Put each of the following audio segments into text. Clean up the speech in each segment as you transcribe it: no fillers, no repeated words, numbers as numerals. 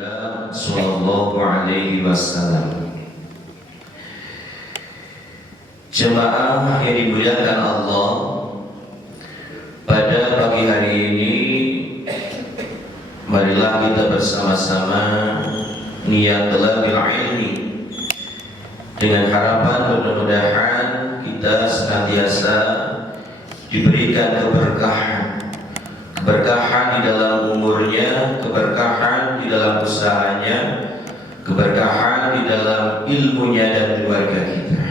Rasulillah Sallallahu Alaihi Wasallam. Jemaah yang dimuliakan Allah, pada pagi hari ini marilah kita bersama-sama niat talabil ilmi dengan harapan mudah-mudahan kita senantiasa diberikan keberkahan di dalam umurnya, keberkahan di dalam usahanya, keberkahan di dalam ilmunya dan keluarga kita.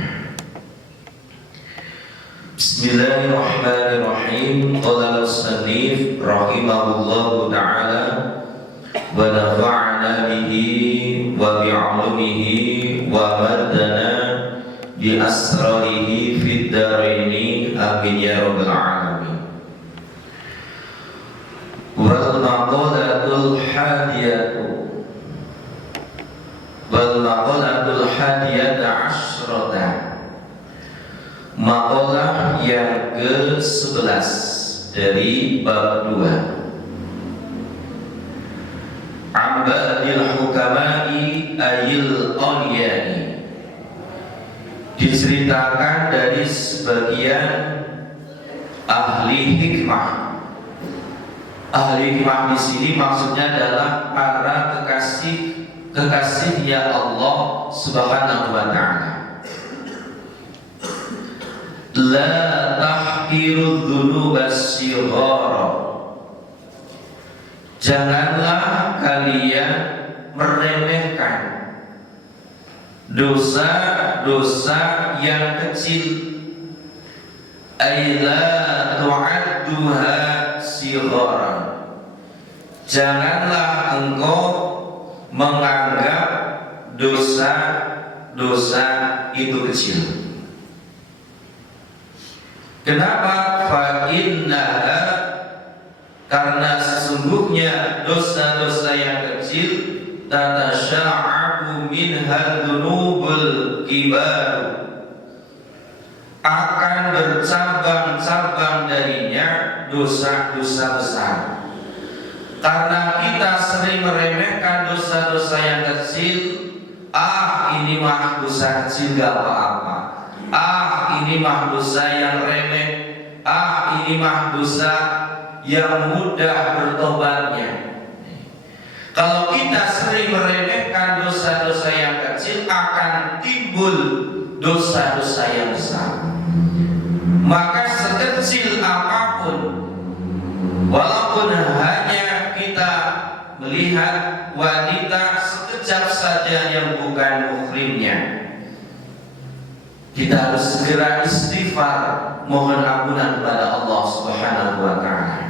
Bismillahirrahmanirrahim. Qala al-musannif rahimahullahu ta'ala wa nafa'na bihi wa bi'ulumihi wa maddana bi asrarihi fid dharaini amin ya rabbal alamin. Wal maqalatul hadiyata asyrata, maqalah yang ke-11 dari bab 2. Amba'il hukamai ayil awliyani, diceritakan dari sebagian ahli hikmah. Ahli hikmah di sini maksudnya adalah para kekasihnya Allah Subhanahu wa ta'ala. La tahqiru dzunuba shighara, janganlah kalian meremehkan dosa-dosa yang kecil. Aila tu'adduha shighara, janganlah engkau menganggap dosa-dosa itu kecil. Kenapa? Fa'innaha, karena sesungguhnya dosa-dosa yang kecil tatasya'abu minha dzunubul kibar, akan bercabang-cabang darinya dosa-dosa besar. Karena kita sering meremehkan dosa-dosa yang kecil. Ini mah dosa kecil gak apa-apa. Ini mah dosa yang remeh. Ini mah dosa yang mudah bertobatnya. Kalau kita sering meremehkan dosa-dosa yang kecil, akan timbul dosa-dosa yang besar. Maka sekecil apapun, walaupun hanya kita melihat wanita sekejap saja yang bukan muhrimnya, kita harus segera istighfar, mohon ampunan kepada Allah Subhanahu wa ta'ala.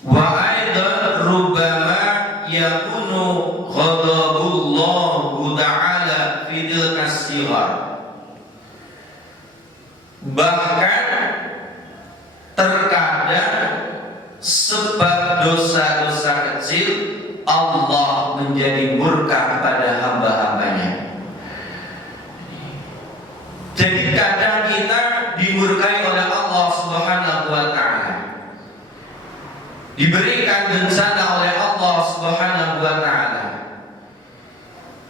Wa aidan rubbama yakunu ghadabullahu ta'ala fidil kasighar, bahkan terkadang sebab dosa-dosa kecil Allah menjadi murka kepada hamba-hambanya. Jadi kadang kita dimurkai oleh Allah Subhanahu wa ta'ala, diberikan bencana oleh Allah Subhanahu wa ta'ala,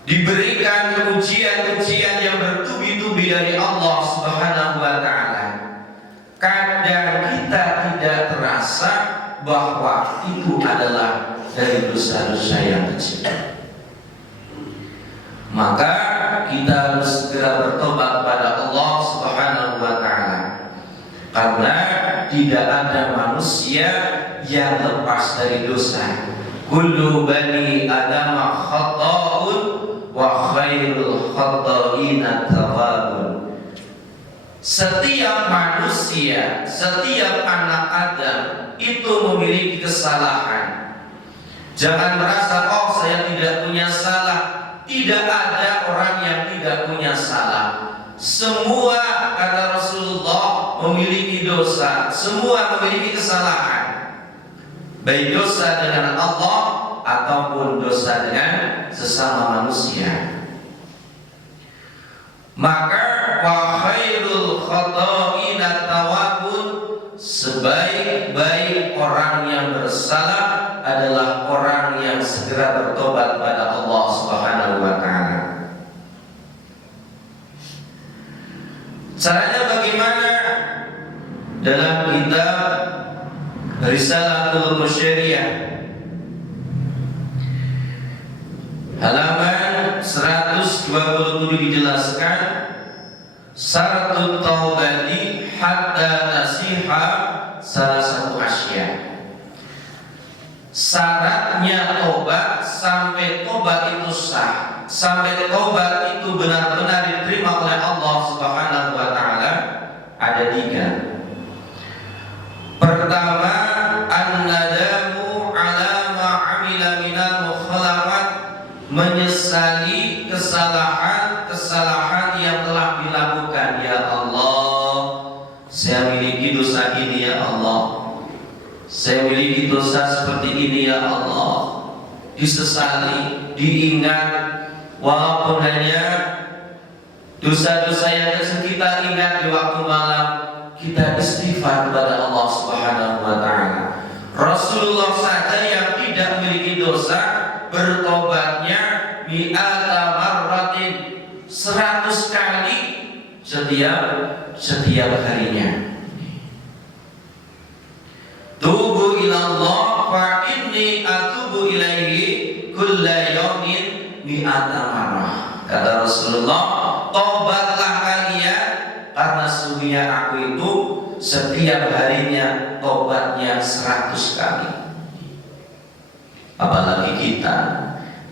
diberikan ujian-ujian yang bertubi-tubi dari Allah Subhanahu wa ta'ala. Kadang kita tidak terasa bahwa itu adalah dari dosa-dosa yang kecil. Maka kita harus segera bertobat kepada Allah Subhanahu wa ta'ala, karena tidak ada manusia yang lepas dari dosa. Kullu bani adama khata'un wa khairul khata'ina tawwabun. Setiap manusia, setiap anak Adam itu memiliki kesalahan. Jangan merasa saya tidak punya salah. Tidak ada orang yang tidak punya salah. Semua, kata Rasulullah, memiliki dosa. Semua memiliki kesalahan, baik dosa dengan Allah ataupun dosa dengan sesama manusia. Maka wa khairul khata'ina tawabun, sebaik-baik orang yang bersalah adalah orang yang segera bertobat pada Allah Subhanahu wa taala. Caranya bagaimana? Dalam kitab Risalatul Musyariah halaman 127 dijelaskan, syaratut taubati hatta nasiha salah satu asya. Syaratnya tobat sampai tobat itu sah, sampai tobat itu benar-benar diterima oleh Allah Subhanahu wa taala, ada 3. Pertama, an-nadamu ala ma 'amila minal mukhalafat, menyesali kesalahan yang telah dilakukan. Ya Allah, saya miliki dosa ini ya Allah, saya miliki dosa seperti ini ya Allah. Disesali, diingat, walaupun hanya dosa-dosa yang kecil kita ingat di waktu malam, kita istighfar kepada Allah Subhanahu wa taala. Rasulullah saja yang tidak memiliki dosa, bertobatnya mi'ata marratin, 100 kali setiap harinya. Tubu ilallah fa inni atubu ilaihi kulla yaumin mi'ata marrah. Kata Rasulullah, tobatlah kalian karena sesungguhnya aku itu setiap harinya tobatnya 100 kali. Apalagi kita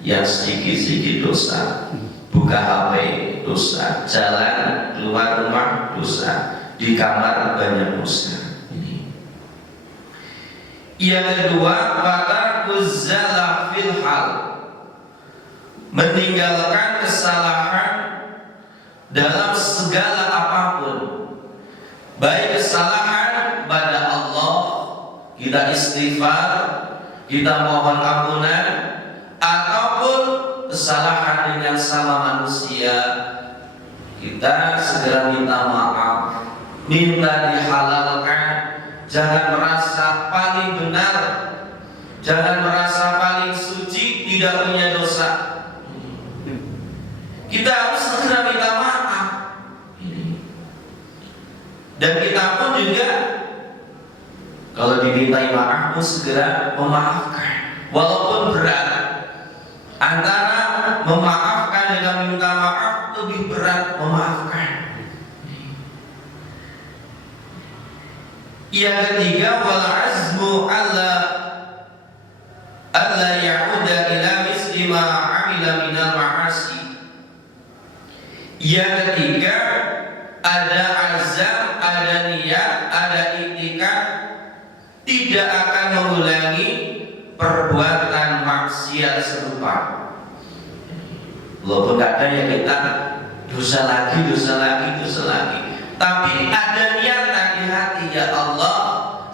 yang sedikit-sedikit dosa, buka HP dosa, jalan keluar rumah dosa, di kamar banyak dosa. Yang kedua, fatarkuz zalaf fil hal, meninggalkan kesalahan dalam segala apapun, baik kesalahan pada Allah, kita istighfar, kita mohon ampunan, ataupun kesalahan dengan sama manusia, kita segera minta maaf, minta dihalalkan. Jangan merasa paling benar, jangan merasa paling suci, tidak punya dosa. Kita harus segera minta maaf. Dan kita pun juga kalau dimintai maaf pun segera memaafkan, walaupun berat. Antara memaafkan dengan minta maaf, lebih berat memaafkan. Yang ketiga, wal azmu alla ya'uda ila misli ma 'amila minal ma'asi. Yang ketiga, ada azam, ada niat, ada iktikad, tidak akan mengulangi perbuatan maksiat serupa. Walaupun kadang kita dosa lagi, tapi ada niatan di hati, ya Allah,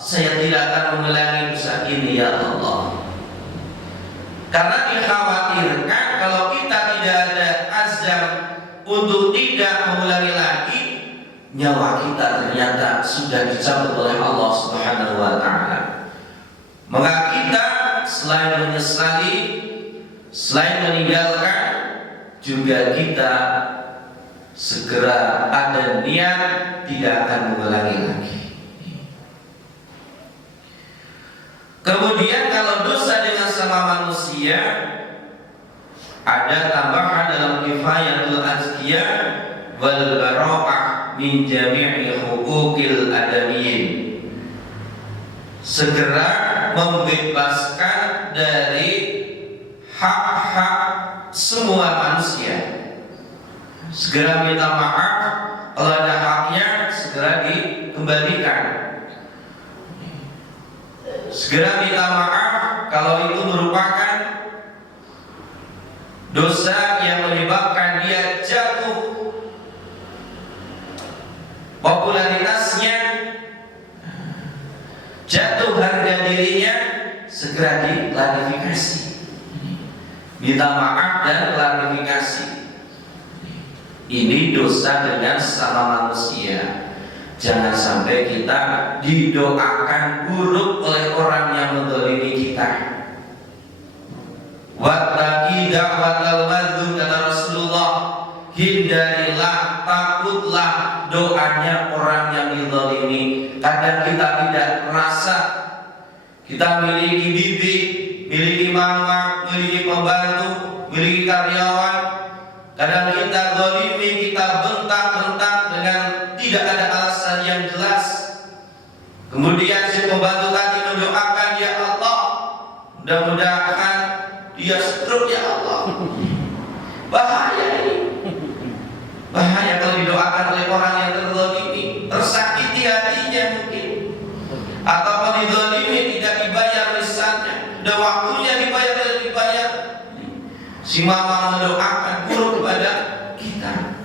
saya tidak akan mengulangi dosa ini ya Allah. Karena dikhawatirkan kalau kita tidak ada azam untuk tidak mengulangi lagi, nyawa kita ternyata sudah dicabut oleh Allah Subhanahu wa taala. Maka kita selain menyesali, selain meninggalkan, juga kita segera ada niat tidak akan mengulangi lagi. Kemudian kalau dosa dengan sama manusia, ada tambahan dalam kifayatul azkiyah wal bara'ah min jami'i huquqil adamiyyin. Segera membebaskan dari hak-hak semua manusia. Segera minta maaf, kalau ada haknya segera dikembalikan. Segera minta maaf kalau itu merupakan dosa yang menyebabkan dia jatuh popularitasnya, jatuh harga dirinya, segera diklarifikasi. Minta maaf dan klarifikasi. Ini dosa dengan sama manusia. Jangan sampai kita didoakan buruk oleh orang yang menzalimi kita. Wattaqi da'watal mazlum, kata Rasulullah, hindarilah, takutlah doanya orang yang dizalimi. Kadang kita tidak merasa kita miliki bibi, miliki mama, miliki pembantu, miliki karyawan. Kadang kita zalimi, kita bentak-bentak dengan tidak ada alasan yang jelas. Kemudian si pembantu tadi mendoakan, ya Allah, mudah-mudahan dia stroke ya Allah. Bahaya ini. Bahaya kalau didoakan oleh orang yang terzalimi, tersakiti hatinya mungkin. Atau dizalimi tidak dibayar lisannya, sudah waktunya dibayar dan dibayar. Si mama mendoakan buruk kepada kita.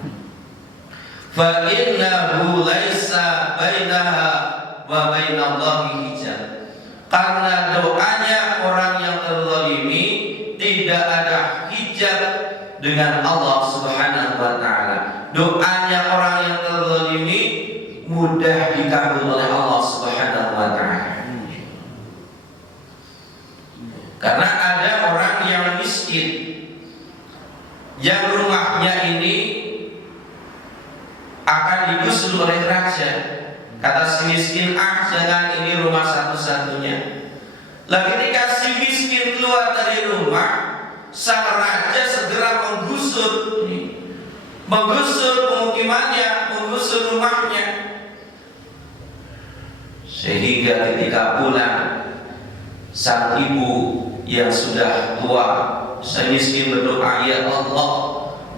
Fa innahu laisa bainaha wa bainallahi hijab. Karena doanya orang yang terzalimi tidak ada hijab dengan Allah Subhanahu wa taala. Doanya orang yang terzalimi mudah dikabul oleh Allah Subhanahu wa taala. Karena ada orang yang miskin yang rumahnya ini akan digusur oleh raja. Kata si miskin, jangan ini rumah satu-satunya. Lah ketika si miskin keluar dari rumah, sang raja segera menggusur pemukimannya, menggusur rumahnya. Sehingga ketika pulang, sang ibu yang sudah tua, sang miskin berdoa, ya Allah,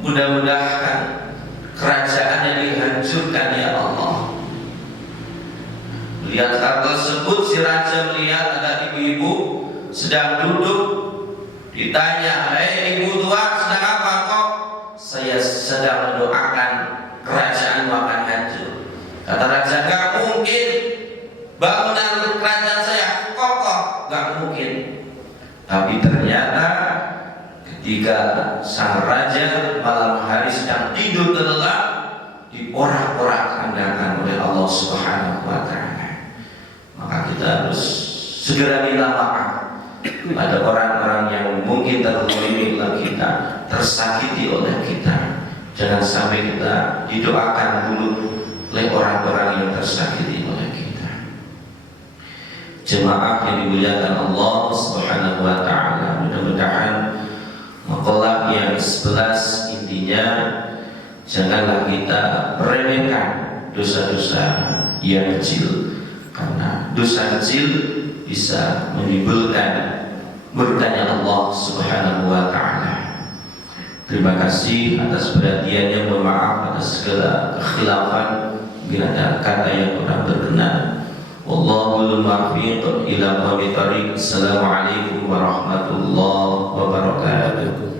mudah-mudahan kerajaannya dihancurkan ya Allah. Melihat hal tersebut, si raja melihat ada ibu-ibu sedang duduk. Ditanya, ibu tua, sedang apa kok? Saya sedang mendoakan kerajaanmu akan hancur. Kata raja, gak mungkin bangunan kerajaan saya kokoh, gak mungkin. Tapi ternyata ketika sang raja malam hari sedang tidur terlelap, diporak-porak-andakan oleh Allah Subhanahu wa taala. Maka kita harus segera minta maaf pada orang-orang yang mungkin terzalimi oleh kita, tersakiti oleh kita. Jangan sampai kita didoakan dulu oleh orang-orang yang tersakiti oleh kita. Jemaah yang dimuliakan Allah Subhanahu wa taala, mudah-mudahan maqalah yang 11 intinya, janganlah kita meremehkan dosa-dosa yang kecil, karena dosa kecil bisa menimbulkan murkanya Allah Subhanahu wa taala. Terima kasih atas perhatiannya, mohon maaf atas segala kekhilafan bila ada kata yang kurang berkenan. Wallahul muwaffiq ila aqwamit thoriq. Assalamualaikum warahmatullahi wabarakatuh.